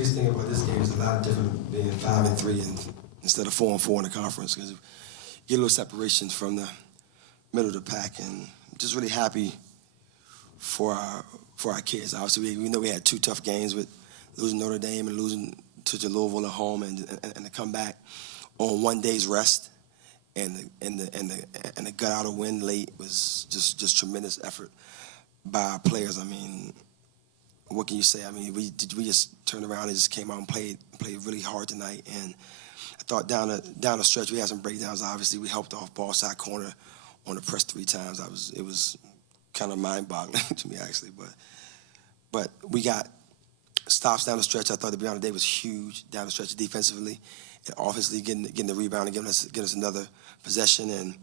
biggest thing about this game is a lot different being 5-3 instead of 4-4 in the conference, because you get a little separation from the middle of the pack, and I'm just really happy for our kids. Obviously, we know we had 2 tough games with losing Notre Dame and losing to Louisville at home, and to come back on 1 day's rest and the gut out a win late was just tremendous effort by our players. I mean, what can you say? I mean, we just turned around and just came out and played really hard tonight. And I thought down the stretch we had some breakdowns. Obviously, we helped off ball side corner on the press 3 times. It was kind of mind-boggling to me, actually. But we got stops down the stretch. I thought the Brianna Day was huge down the stretch defensively and offensively, getting the rebound and giving us another possession. And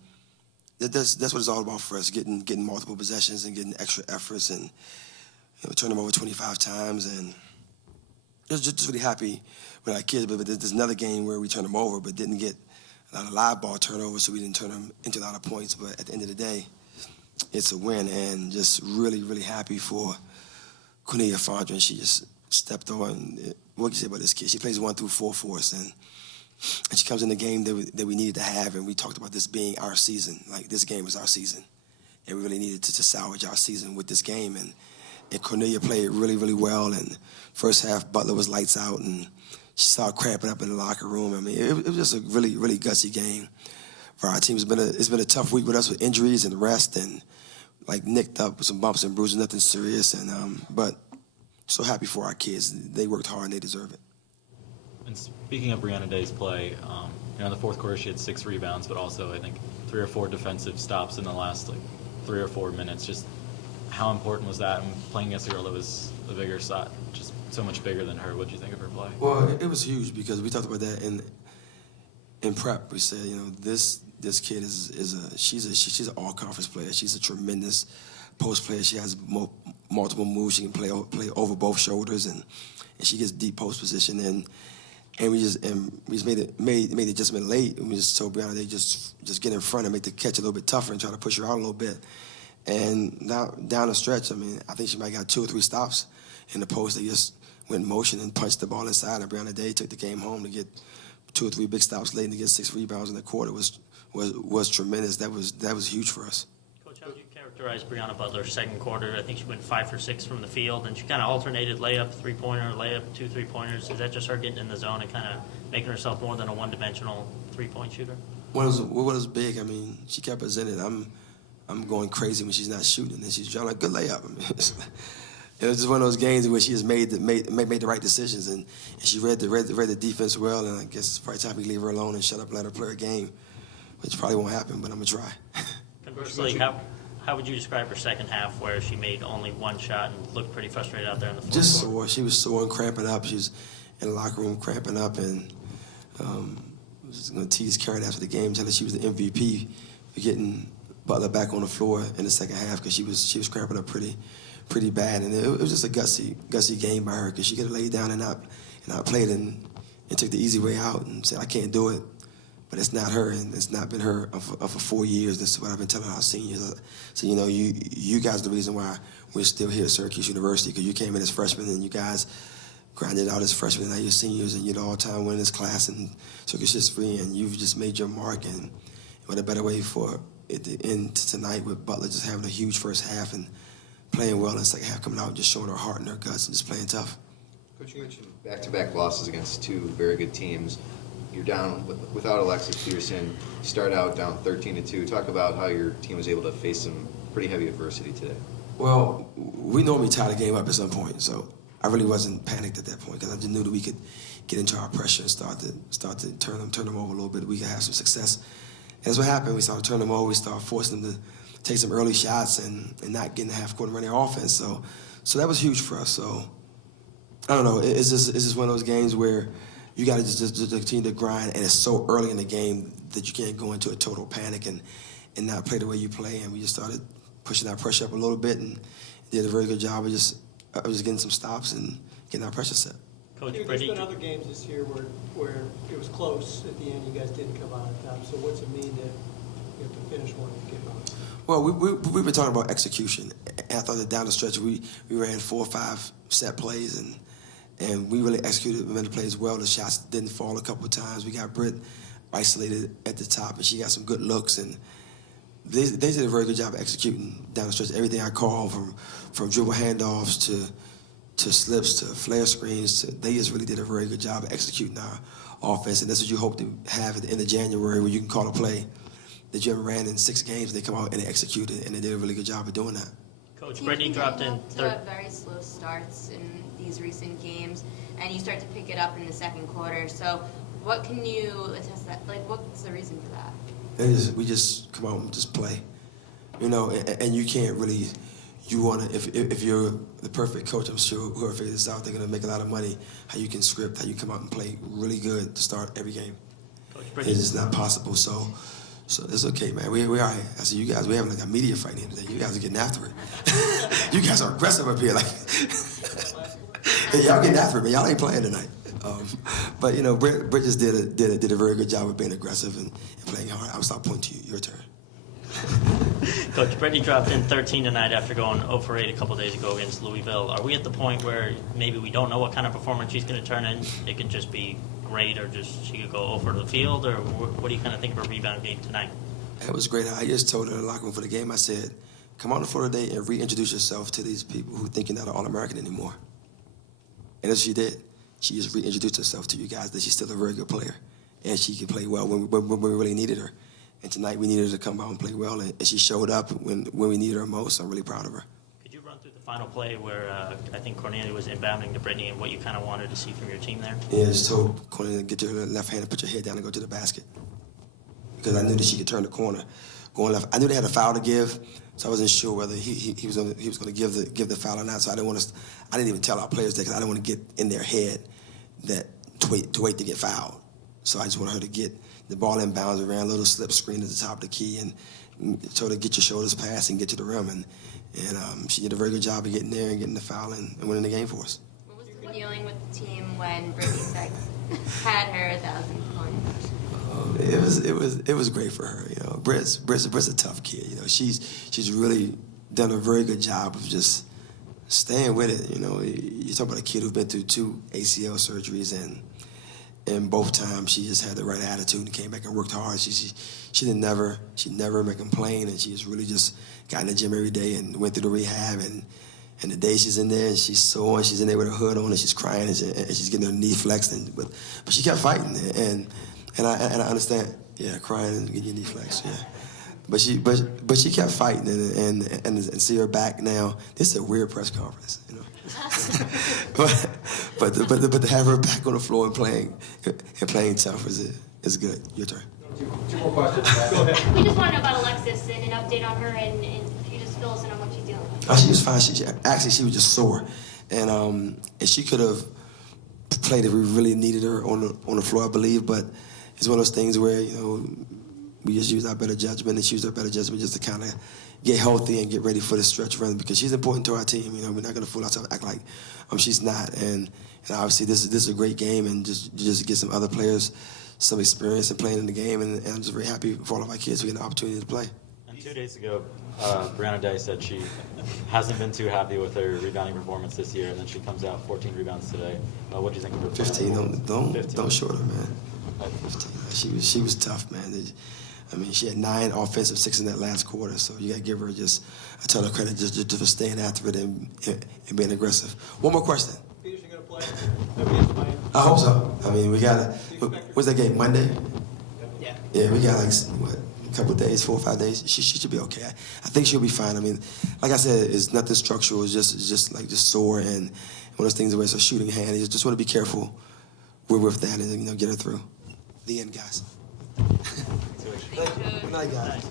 that's what it's all about for us, getting multiple possessions and getting extra efforts, and turn them over 25 times. And just really happy with our kids. But there's another game where we turned them over but didn't get a lot of live ball turnovers, so we didn't turn them into a lot of points. But at the end of the day, it's a win, and just really, really happy for Cornelia Fondren. She just stepped on. What can you say about this kid? She plays 1 through 4 for us, and she comes in the game that we needed to have, and we talked about this being our season. Like, this game was our season, and we really needed to salvage our season with this game. And Cornelia played really, really well, and first half Butler was lights out, and she started cramping up in the locker room. I mean, it was just a really, really gutsy game for our team. It's been a tough week with us with injuries and rest, and like nicked up with some bumps and bruises, nothing serious. And but so happy for our kids. They worked hard and they deserve it. And speaking of Brianna Day's play, in the fourth quarter she had 6 rebounds, but also I think 3 or 4 defensive stops in the last 3 or 4 minutes. Just how important was that? And playing against a girl that was a bigger shot, just so much bigger than her. What did you think of her play? Well, it was huge because we talked about that in prep. We said, this kid she's an all-conference player. She's a tremendous post player. She has multiple moves. She can play over both shoulders, and she gets deep post position. And we just made the adjustment late, and we just told Brianna they just get in front and make the catch a little bit tougher and try to push her out a little bit. And now down the stretch, I mean, I think she might have got 2 or 3 stops in the post. They just went in motion and punched the ball inside, and Brianna Day took the game home to get 2 or 3 big stops late and to get 6 rebounds in the quarter was tremendous. That was huge for us. Coach, how would you characterize Brianna Butler's second quarter? I think she went 5 for 6 from the field, and she kind of alternated layup, 3-pointer, layup, 2 3-pointers. Is that just her getting in the zone and kind of making herself more than a one-dimensional 3-point shooter? What was big? I mean, she kept us in it. I'm going crazy when she's not shooting, and she's trying good layup. I mean, it was just one of those games where she just made the right decisions, and she read the defense well. And I guess it's probably time we leave her alone and shut up and let her play her game, which probably won't happen, but I'm gonna try. Conversely, how would you describe her second half, where she made only 1 shot and looked pretty frustrated out there in the floor? Just sore. She was sore and cramping up. She was in the locker room cramping up, and I was just gonna tease Karen after the game, tell her she was the MVP for getting Butler back on the floor in the second half, because she was cramping up pretty bad, and it was just a gutsy game by her, because she could have laid down and not played and took the easy way out and said, I can't do it. But it's not her, and it's not been her for 4 years. This is what I've been telling our seniors. So, you guys are the reason why we're still here at Syracuse University, because you came in as freshmen and you guys grinded out as freshmen, and now you're seniors and you're the all-time winners class in Syracuse history, and you've just made your mark. And what a better way for it to end tonight with Butler just having a huge first half and playing well in the second half, coming out and just showing her heart and her guts and just playing tough. Coach, you mentioned back-to-back losses against 2 very good teams. You're down without Alexis Pearson. You start out down 13-2. Talk about how your team was able to face some pretty heavy adversity today. Well, we normally tie the game up at some point, so I really wasn't panicked at that point, because I just knew that we could get into our pressure and start to turn them over a little bit. We could have some success. And that's what happened. We started turning them over. We started forcing them to take some early shots and not getting the half-court running offense. So that was huge for us. So I don't know. It's just one of those games where you got to just continue to grind, and it's so early in the game that you can't go into a total panic and not play the way you play. And we just started pushing our pressure up a little bit and did a very good job of just getting some stops and getting our pressure set. Coach, there's been other games this year where it was close at the end. You guys didn't come out on top. So what's it mean to finish one and get on? Well, we've been talking about execution. And I thought that down the stretch we ran 4 or 5 set plays, And we really executed the plays well. The shots didn't fall a couple of times. We got Britt isolated at the top, and she got some good looks. And they did a very good job of executing down the stretch. Everything I called, from dribble handoffs to slips to flare screens, they just really did a very good job of executing our offense. And that's what you hope to have at the end of January, where you can call a play that you haven't ran in 6 games. They come out and they execute it, and they did a really good job of doing that. Coach, Brittany dropped in third. Very slow starts in these recent games, and you start to pick it up in the second quarter. So what can you attest that? Like, what's the reason for that? We just come out and just play, you know. And you can't really. You want to, if you're the perfect coach, I'm sure whoever figures this out, they're gonna make a lot of money. How you can script, how you come out and play really good to start every game. Coach, It's just not possible. So it's okay, man. We all right. I said, you guys, we having like a media fight here today. You guys are getting after it. You guys are aggressive up here, like. Hey, y'all getting after it, man. Y'all ain't playing tonight. But you know, Britt just did a very good job of being aggressive and playing hard. I'll stop pointing to you. Your turn. Coach, Brittany dropped in 13 tonight after going 0 for 8 a couple days ago against Louisville. Are we at the point where maybe we don't know what kind of performance she's going to turn in? It could just be great, or just she could go 0 for the field, or what do you kind of think of her rebound game tonight? It was great. I just told her in the locker room for the game, I said, come on the floor today and reintroduce yourself to these people who think you're not an All-American anymore. And that's what she did. She just reintroduced herself to you guys, that she's still a very good player. And she can play well when we really needed her. And tonight we needed her to come out and play well, and she showed up when we needed her most. I'm really proud of her. Could you run through the final play where I think Cornelia was inbounding to Brittany, and what you kind of wanted to see from your team there? Yeah, just told Quentin to get your left hand and put your head down and go to the basket. Because I knew that she could turn the corner, going left. I knew they had a foul to give, so I wasn't sure whether he was going to give the foul or not. So I didn't even tell our players that, because I didn't want to get in their head that to wait to get fouled. So I just wanted her to get the ball inbounds, around a little slip screen at the top of the key, and so to get your shoulders past and get to the rim. And she did a very good job of getting there and getting the foul and winning the game for us. What was the feeling with the team when Brittany Sykes had her 1,000 points? It was great for her. You know, Britt's a tough kid. You know, she's really done a very good job of just staying with it. You know, you talk about a kid who's been through 2 ACL surgeries, and both times she just had the right attitude and came back and worked hard. She never made a complaint, and she just really just got in the gym every day and went through the rehab. And the day she's in there and she's sore, and she's in there with her hood on and she's crying and she's getting her knee flexed. But she kept fighting, and I understand. Yeah, crying and getting your knee flexed. Yeah. But she kept fighting, and see her back now. This is a weird press conference, you know. but to have her back on the floor and playing tough is good. Your turn. Two more questions. Go ahead. We just want to know about Alexis and an update on her, and if you just fill us in on what she's dealing with. Oh, she was fine. She was just sore, and she could have played if we really needed her on the floor, I believe. But it's one of those things where, you know, we just use our better judgment, and she used her better judgment just to kind of get healthy and get ready for the stretch run, because she's important to our team. You know, we're not going to fool ourselves, act like she's not. And obviously this is a great game, and just get some other players some experience in playing in the game. And I'm just very happy for all of our kids who get an opportunity to play. And 2 days ago, Brianna Day said she hasn't been too happy with her rebounding performance this year, and then she comes out 14 rebounds today. What do you think of her? 15. Don't short her, man. 15. She was tough, man. I mean, she had 9 offensive 6 in that last quarter, so you got to give her just a ton of credit just for staying after it and being aggressive. One more question. Peterson going to play against Miami? I hope so. I mean, we got to. When's that game? Monday? Yeah. Yeah, we got a couple of days, 4 or 5 days. She should be okay. I think she'll be fine. I mean, like I said, it's nothing structural. It's just sore, and one of those things where it's a shooting hand. You just want to be careful with that and get her through. The end, guys. Thank you. Good night, guys.